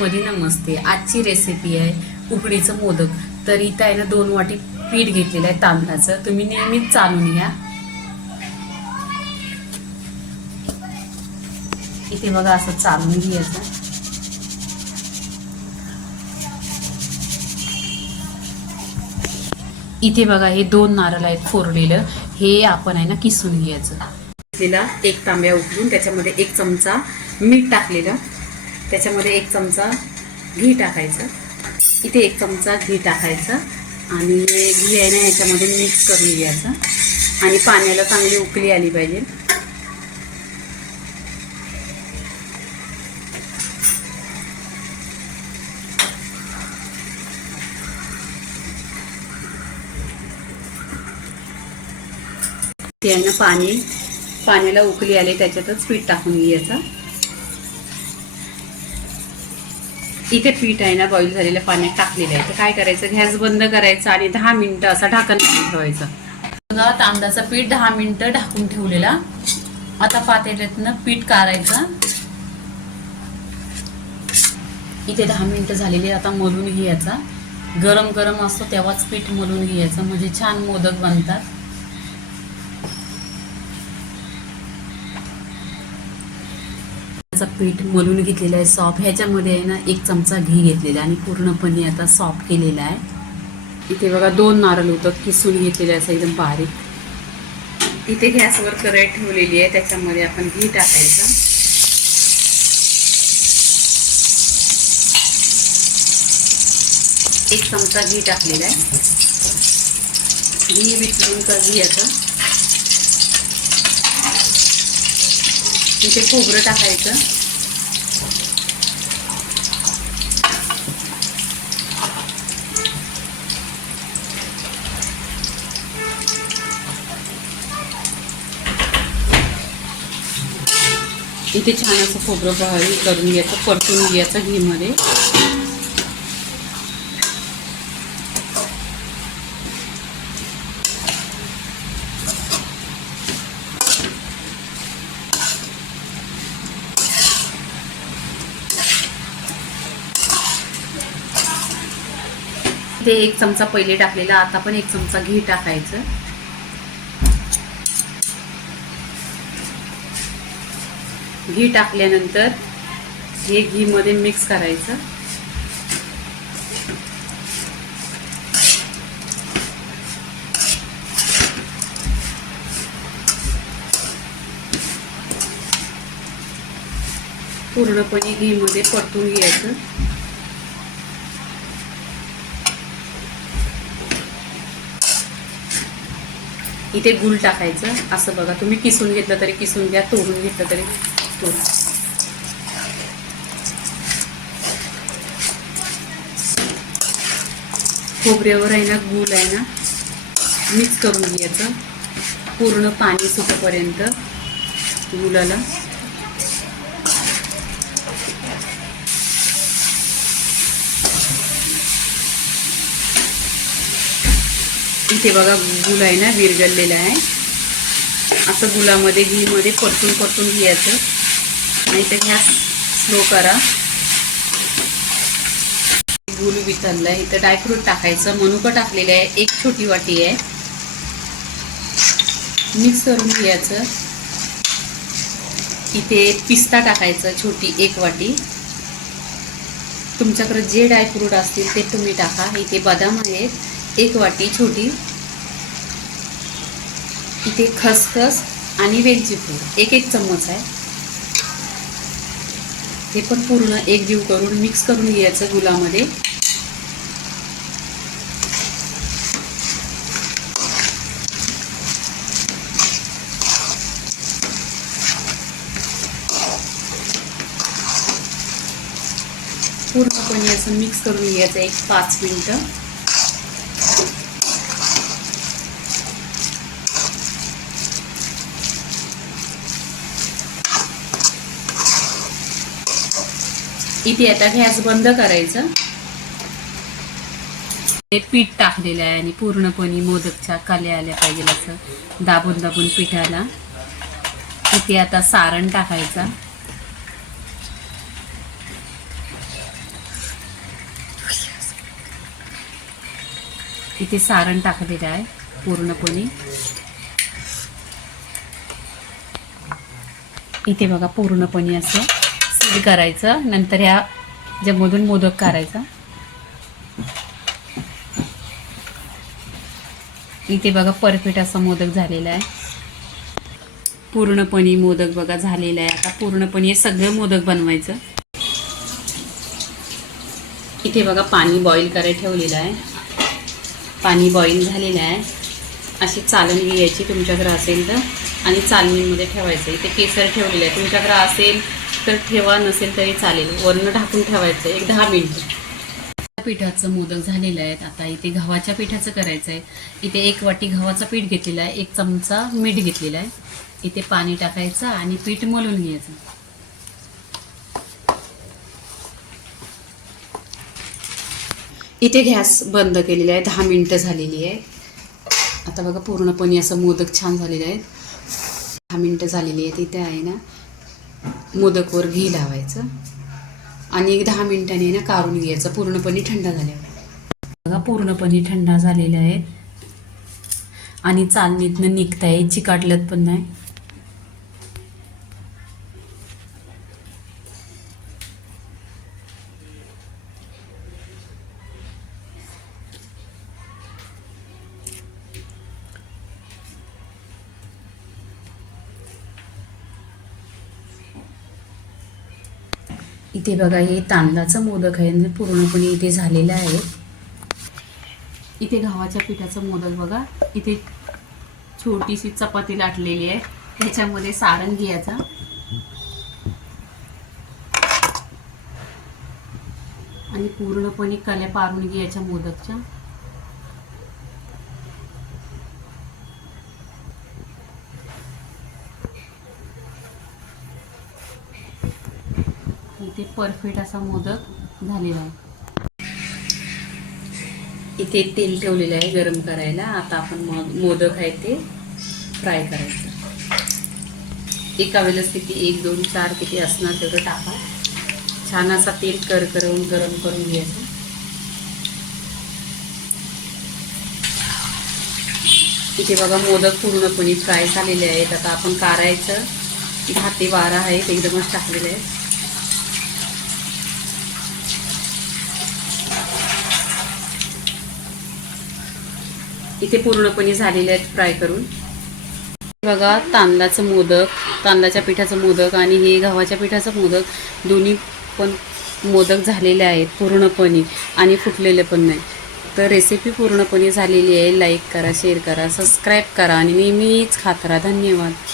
मध्ये नमस्ते. आजची रेसिपी आहे उकडीचं मोदक. तर इथं आहे ना दोन वाटी पीठ घेतलेलं आहे तांदळाचं. तुम्ही नेहमीच चालून घ्या. इथे बघा असं चालून घ्यायचं. इथे बघा हे दोन नारळ आहेत फोरलेलं हे आपण आहे ना किसून घ्यायचं. घेतलेला एक तांब्या उकळून त्याच्यामध्ये एक चमचा मीठ टाकलेलं. त्याच्यामध्ये एक चमचा घी टाकायचं. इथे एक चमचा घी टाकायचं आणि घी आहे ना ह्याच्यामध्ये मिक्स करून घ्यायचं. आणि पाण्याला चांगली उकळी आली पाहिजे. ते आहे ना पाणी. पाण्याला उकळी आले त्याच्यातच पीठ टाकून घ्यायचं. इथे पीठ आहे ना बॉईल झालेल्या पाण्यात टाकलेलं आहे. तर काय करायचं? गॅस बंद करायचा आणि दहा मिनिटं असा ढाकण ठेवायचं. बघा तांदळाचं पीठ दहा मिनिटं ढाकून ठेवलेला. आता पातेल्यातनं पीठ काढायचं इथे दहा मिनिटं झालेली आता मलून घ्यायचा. गरम गरम असतो तेव्हाच पीठ मलून घ्यायचं. म्हणजे छान मोदक बनतात. पीठ मलून घेतलेलं आहे. सॉफ्ट ह्याच्यामध्ये आहे ना एक चमचा घी घेतलेला आहे आणि पूर्णपणे आता सॉफ्ट केलेला आहे. इथे बघा दोन नारळ होतं किसून घेतलेले असं एकदम बारीक. इथे गॅसवर कढई ठेवलेली आहे त्याच्यामध्ये आपण घी टाकायचं. एक चमचा घी टाकलेला आहे. घी विचारून का घी आता. इथे खोबरं टाकायचं. इथे छान असं खोबरं करून घ्यायचं परतून घ्यायचं घीमध्ये. ते एक चमचा पहिले टाकलेला आता पण एक चमचा घी टाकायचं. घी टाकल्यानंतर हे घी मध्ये मिक्स करायचं. पूर्णपणे घी मध्ये परतून घ्यायचं. इथे गुल टाकायचं. असं बघा तुम्ही किसून घेतलं तरी किसून घ्या तोडून घेतलं तरी तोड. खोबऱ्यावर आहे ना गूळ आहे ना मिक्स करून घ्यायचं. पूर्ण पाणी सुटेपर्यंत गुलाला इथे बघा गुल आहे ना विरगळलेला आहे. असं गुलामध्ये घीमध्ये परतून परतून घ्यायचं. आणि ते गॅस स्लो करा. गुल वितळलं आहे इथं ड्रायफ्रूट टाकायचं. मनुका टाकलेलं आहे. एक छोटी वाटी आहे. मिक्स करून घ्यायचं. इथे पिस्ता टाकायचं छोटी एक वाटी. तुमच्याकडे जे ड्रायफ्रूट असतील ते तुम्ही टाका. इथे बदाम आहेत. एक वाटी छोटी इथे खसखस आणि वेलची पूड एक एक चम्मच आहे. हे पण पूर्ण एक जीव करून मिक्स करून घ्यायचं गुलामध्ये. पूर्णपणे असं मिक्स करून घ्यायचं एक पाच मिनटं. इथे आता गॅस बंद करायचं. ते पीठ टाकलेलं आहे आणि पूर्णपणे मोदकच्या काल्या आल्या पाहिजे असं दाबून दाबून पिठाला. इथे आता सारण टाकायचा. इथे सारण टाकलेलं आहे पूर्णपणे. इथे बघा पूर्णपणे असं हे करायचं. नंतर ह्या ज्यामधून मोदक काढायचा. इथे बघा परफेक्ट असा मोदक झालेला आहे. पूर्णपणे मोदक बघा झालेला आहे. आता पूर्णपणे हे सगळं मोदक बनवायचं. इथे बघा पाणी बॉईल करायला ठेवलेलं आहे. पाणी बॉईल झालेलं आहे. अशी चालण घ्यायची तुमच्याकडं असेल तर. आणि चालणीमध्ये ठेवायचं. इथे केसर ठेवलेलं आहे. तुमच्याकडं असेल तर ठेवा नसेल तरी चालेल. वरनं ढाकून ठेवायचं एक दहा मिनिट. पिठाचं मोदक झालेलं आहे आता इथे गव्हाच्या पिठाचं करायचं आहे. इथे एक वाटी गव्हाचं पीठ घेतलेलं आहे. एक चमचा मीठ घेतलेलं आहे. इथे पाणी टाकायचं आणि पीठ मलून घ्यायचं. इथे गॅस बंद केलेला आहे. दहा मिनटं झालेली आहे. आता बघा पूर्णपणे असं मोदक छान झालेले आहेत दहा मिनटं झालेली आहेत. इथे आहे ना. मोदकवर घी लावायचं. आणि एक दहा मिनिटांनी ना काढून घ्यायचं. पूर्णपणे थंड झाल्यावर. बघा पूर्णपणे थंड झालेला आहे. आणि चालणीतनं निघताय. चिकाटलत पण नाही. इथे बघा हे तांदळाचं मोदक आहे म्हणजे पूर्णपणे इथे झालेलं आहे. इथे गव्हाच्या पिठाचं मोदक बघा. इथे छोटीशी चपाती लाटलेली आहे. त्याच्यामध्ये सारण घ्यायचा. आणि पूर्णपणे कल्या पारून घ्यायच्या मोदकच्या. इथे परफेक्ट असा मोदक झालेला आहे. इथे तेल ठेवलेलं आहे गरम करायला. आता आपण मग मोदक आहे ते फ्राय करायचं. एका वेळेस किती एक दोन चार किती असणार तेवढं टाका. छान असा तेल कर करून गरम करून घ्यायचं. इथे बघा मोदक पूर्णपणे फ्राय झालेले आहेत. आता आपण कारायचं दहा ते बारा आहेत एकदमच टाकलेले आहेत. इथे पूर्णपणे झालेले आहेत फ्राय करून. बघा तांदळाचं मोदक तांदळाच्या पिठाचं मोदक आणि हे गव्हाच्या पिठाचं मोदक दोन्ही पण मोदक झालेले आहेत पूर्णपणे आणि फुटलेले पण नाही. तर रेसिपी पूर्णपणे झालेली आहे. लाईक करा शेअर करा सबस्क्राईब करा आणि नेहमीच खात राहा. धन्यवाद.